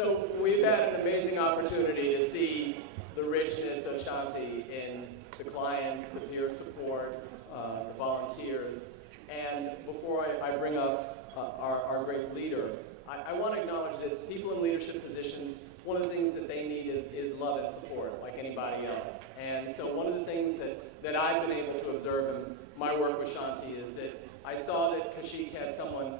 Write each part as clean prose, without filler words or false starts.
So we've had an amazing opportunity to see the richness of Shanti in the clients, the peer support, the volunteers. And before I bring up our great leader, I want to acknowledge that people in leadership positions, one of the things that they need is love and support, like anybody else. And so one of the things that I've been able to observe in my work with Shanti is that I saw that Kaushik had someone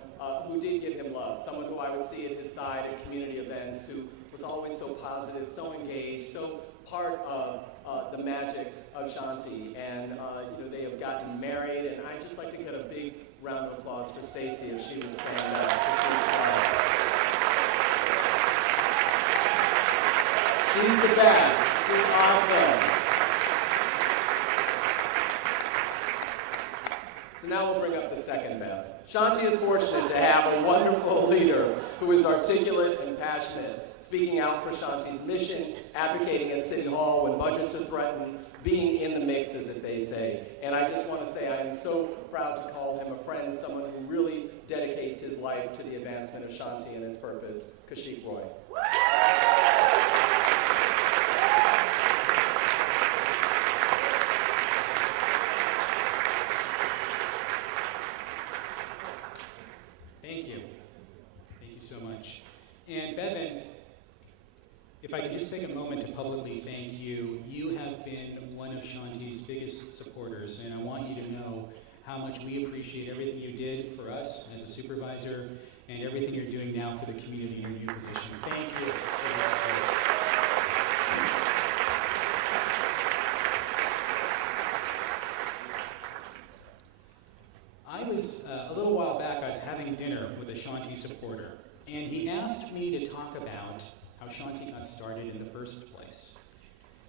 who did give him love, someone who I would see at his side at community events, who was always so positive, so engaged, so part of the magic of Shanti. And they have gotten married, and I'd just like to get a big round of applause for Stacy if she would stand up. She's the best. She's awesome. So now we'll bring up the second best. Shanti is fortunate to have a wonderful leader who is articulate and passionate, speaking out for Shanti's mission, advocating at City Hall when budgets are threatened, being in the mix, as they say. And I just want to say I am so proud to call him a friend, someone who really dedicates his life to the advancement of Shanti and its purpose, Kaushik Roy. And Bevan, if I could just take a moment to publicly thank you. You have been one of Shanti's biggest supporters, and I want you to know how much we appreciate everything you did for us as a supervisor and everything you're doing now for the community in your new position. Thank you. A little while back, I was having dinner with a Shanti supporter. And he asked me to talk about how Shanti got started in the first place.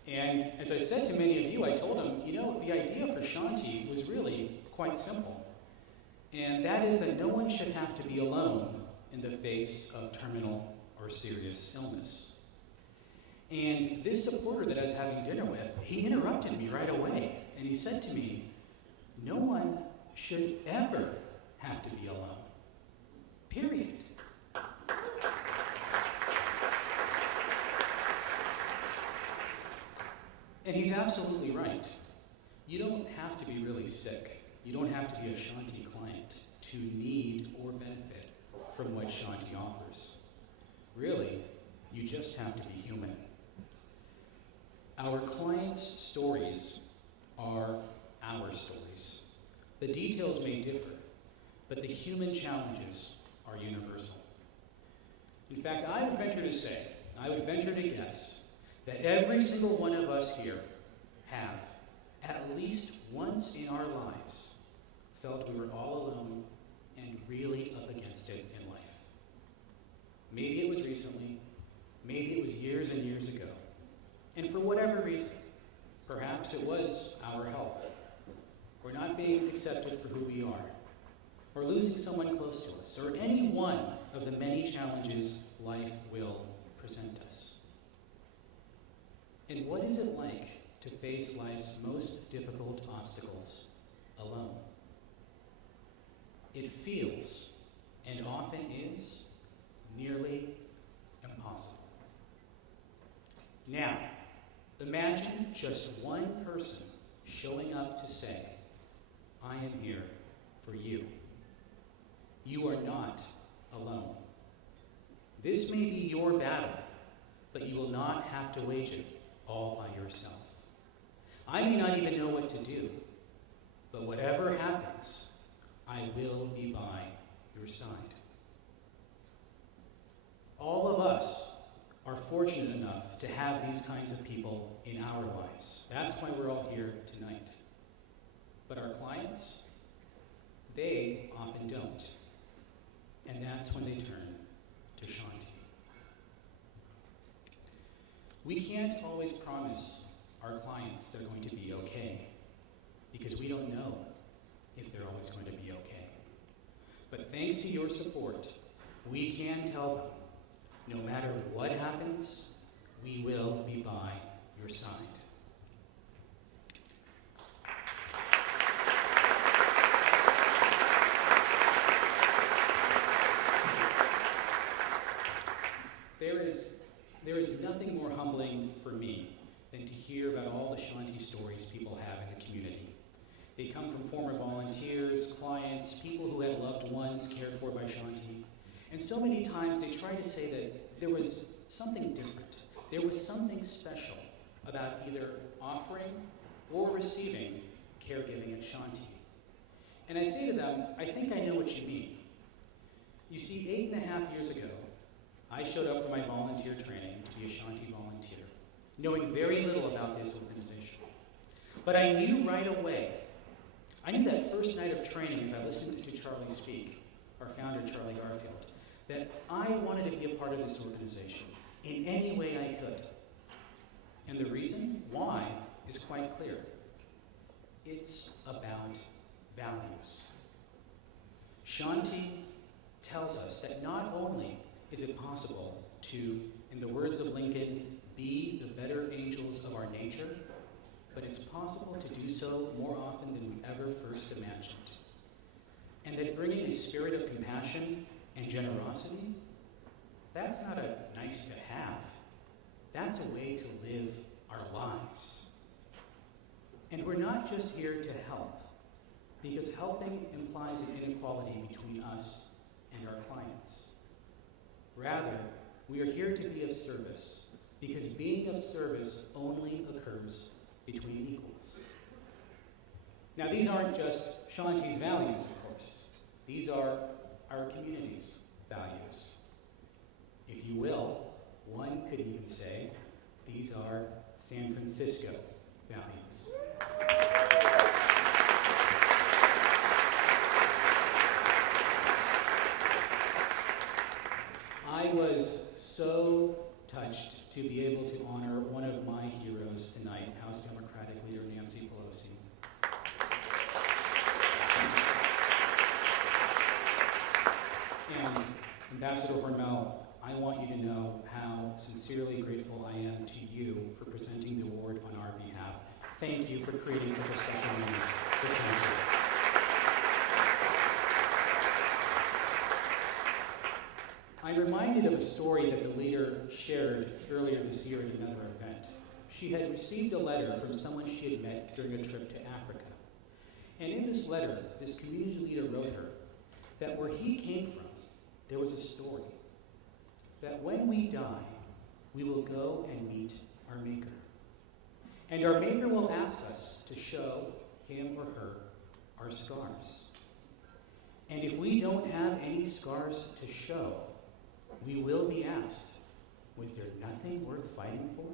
And as I said to many of you, I told him, the idea for Shanti was really quite simple. And that is that no one should have to be alone in the face of terminal or serious illness. And this supporter that I was having dinner with, he interrupted me right away. And he said to me, no one should ever have to be alone. Period. And he's absolutely right. You don't have to be really sick. You don't have to be a Shanti client to need or benefit from what Shanti offers. Really, you just have to be human. Our clients' stories are our stories. The details may differ, but the human challenges are universal. In fact, I would venture to guess, that every single one of us here have, at least once in our lives, felt we were all alone and really up against it in life. Maybe it was recently, maybe it was years and years ago. And for whatever reason, perhaps it was our health, or not being accepted for who we are, or losing someone close to us, or any one of the many challenges life will present us. And what is it like to face life's most difficult obstacles alone? It feels, and often is, nearly impossible. Now, imagine just one person showing up to say, I am here for you. You are not alone. This may be your battle, but you will not have to wage it all by yourself. I may not even know what to do, but whatever happens, I will be by your side. All of us are fortunate enough to have these kinds of people in our lives. That's why we're all here tonight. But our clients, they often don't. And that's when they turn to Shanti. We can't always promise our clients they're going to be okay, because we don't know if they're always going to be okay. But thanks to your support, we can tell them, no matter what happens, we will be by your side. There is nothing more humbling for me than to hear about all the Shanti stories people have in the community. They come from former volunteers, clients, people who had loved ones cared for by Shanti. And so many times they try to say that there was something different. There was something special about either offering or receiving caregiving at Shanti. And I say to them, I think I know what you mean. You see, 8.5 years ago, I showed up for my volunteer training to be a Shanti volunteer, knowing very little about this organization. But I knew right away, I knew that first night of training as I listened to Charlie speak, our founder, Charlie Garfield, that I wanted to be a part of this organization in any way I could. And the reason why is quite clear. It's about values. Shanti tells us that not only is it possible to, in the words of Lincoln, be the better angels of our nature, but it's possible to do so more often than we ever first imagined. And that bringing a spirit of compassion and generosity, that's not a nice to have. That's a way to live our lives. And we're not just here to help, because helping implies an inequality between us and our clients. Rather, we are here to be of service, because being of service only occurs between equals. Now, these aren't just Shanti's values, of course. These are our community's values. If you will, one could even say these are San Francisco values. I was so touched to be able to honor one of my heroes tonight, House Democratic Leader Nancy Pelosi. And Ambassador Hormel, I want you to know how sincerely grateful I am to you for presenting the award on our behalf. Thank you for creating such a special moment for Shanti. I'm reminded of a story that the leader shared earlier this year at another event. She had received a letter from someone she had met during a trip to Africa. And in this letter, this community leader wrote her that where he came from, there was a story. That when we die, we will go and meet our Maker. And our Maker will ask us to show him or her our scars. And if we don't have any scars to show, we will be asked, was there nothing worth fighting for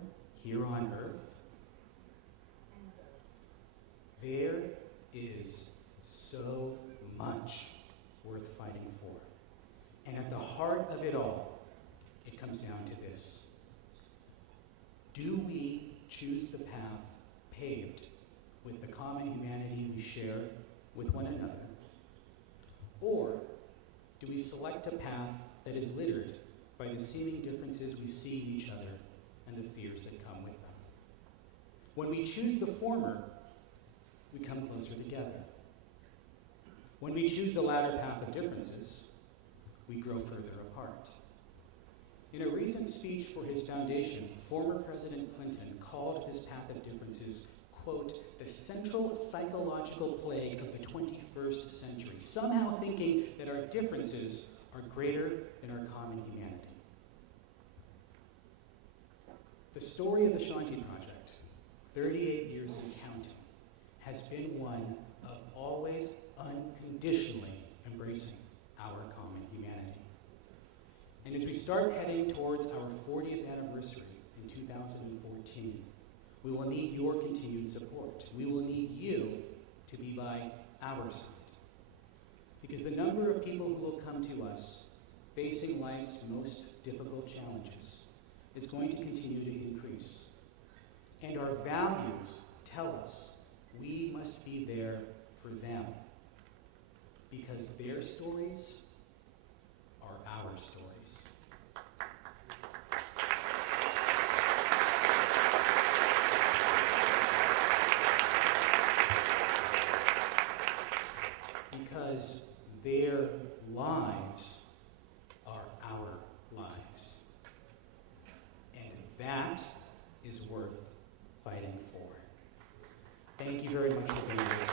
here on earth? There is so much worth fighting for. And at the heart of it all, it comes down to this. Do we choose the path paved with the common humanity we share with one another? Or do we select a path that is littered by the seeming differences we see in each other and the fears that come with them? When we choose the former, we come closer together. When we choose the latter path of differences, we grow further apart. In a recent speech for his foundation, former President Clinton called this path of differences, quote, the central psychological plague of the 21st century, somehow thinking that our differences are greater than our common humanity. The story of the Shanti Project, 38 years and counting, has been one of always unconditionally embracing our common humanity. And as we start heading towards our 40th anniversary in 2014, we will need your continued support. We will need you to be by our side. Because the number of people who will come to us facing life's most difficult challenges is going to continue to increase. And our values tell us we must be there for them. Because their stories are our stories. Because their lives are our lives. that is worth fighting for. Thank you very much for being here.